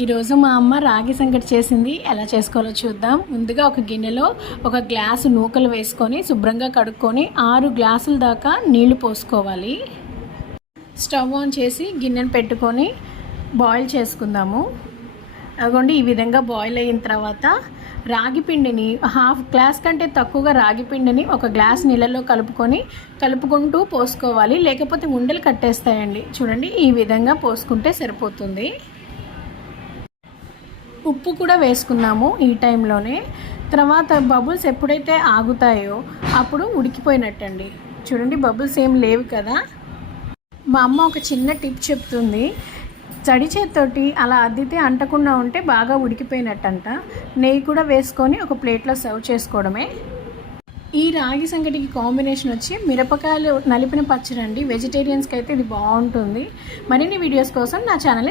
ఈరోజు మా అమ్మ రాగి సంగటి చేసింది. ఎలా చేసుకోవాలో చూద్దాం. ముందుగా ఒక గిన్నెలో ఒక గ్లాసు నూకలు వేసుకొని శుభ్రంగా కడుక్కొని 6 గ్లాసుల దాకా నీళ్లు పోసుకోవాలి. స్టవ్ ఆన్ చేసి గిన్నెను పెట్టుకొని బాయిల్ చేసుకుందాము. అదిగోండి, ఈ విధంగా బాయిల్ అయిన తర్వాత రాగి పిండిని హాఫ్ గ్లాస్ కంటే తక్కువగా రాగి పిండిని ఒక గ్లాస్ నీళ్ళలో కలుపుకుంటూ పోసుకోవాలి. లేకపోతే ఉండలు కట్టేస్తాయండి. చూడండి, ఈ విధంగా పోసుకుంటే సరిపోతుంది. ఉప్పు కూడా వేసుకున్నాము ఈ టైంలోనే. తర్వాత బబుల్స్ ఎప్పుడైతే ఆగుతాయో అప్పుడు ఉడికిపోయినట్టండి. చూడండి, బబుల్స్ ఏం లేవు కదా. మా అమ్మ ఒక చిన్న టిప్ చెప్తుంది. తడి చేతితోటి అలా అద్దితే అంటకుండా ఉంటే బాగా ఉడికిపోయినట్టంట. నెయ్యి కూడా వేసుకొని ఒక ప్లేట్లో సర్వ్ చేసుకోవడమే. ఈ రాగి సంగటికి కాంబినేషన్ వచ్చి మిరపకాయలు నలిపిన పచ్చడి అండి. వెజిటేరియన్స్కి అయితే ఇది బాగుంటుంది. మరిన్ని వీడియోస్ కోసం నా ఛానల్